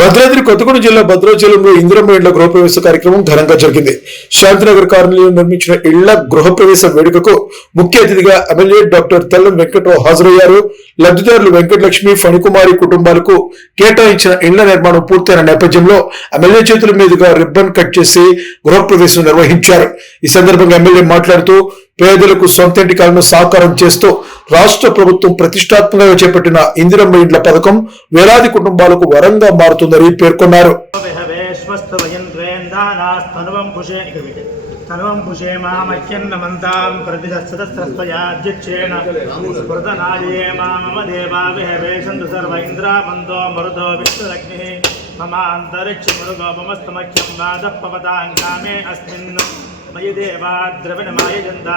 భద్రాద్రి కొత్తగూడెం జిల్లా భద్రాచలంలో ఇందిరమ్మ ఇళ్ల గృహప్రవేశ కార్యక్రమం ఘనంగా జరిగింది. శాంతినగర్ కాలనీలో నిర్మించిన ఇళ్ల గృహప్రవేశ వేడుకకు ముఖ్య అతిథిగా ఎమ్మెల్యే డాక్టర్ తెల్లం వెంకట్రావు హాజరయ్యారు. లబ్ధిదారులు వెంకటలక్ష్మి, ఫణికుమారి కుటుంబాలకు కేటాయించిన ఇళ్ల నిర్మాణం పూర్తయిన నేపథ్యంలో ఎమ్మెల్యే చేతుల మీదుగా రిబ్బన్ కట్ చేసి గృహప్రవేశం నిర్వహించారు. ఈ సందర్భంగా ఎమ్మెల్యే మాట్లాడుతూ పేదలకు సొంతింటి కలను సాకారం చేస్తూ రాష్ట్ర ప్రభుత్వం ప్రతిష్టాత్మకంగా చేపట్టిన ఇందిరమ్మ ఇండ్ల పథకం వేలాది కుటుంబాలకు వరంగా మారుతుందని పేర్కొన్నారు. मयि देवा द्रविणमाय जन्दा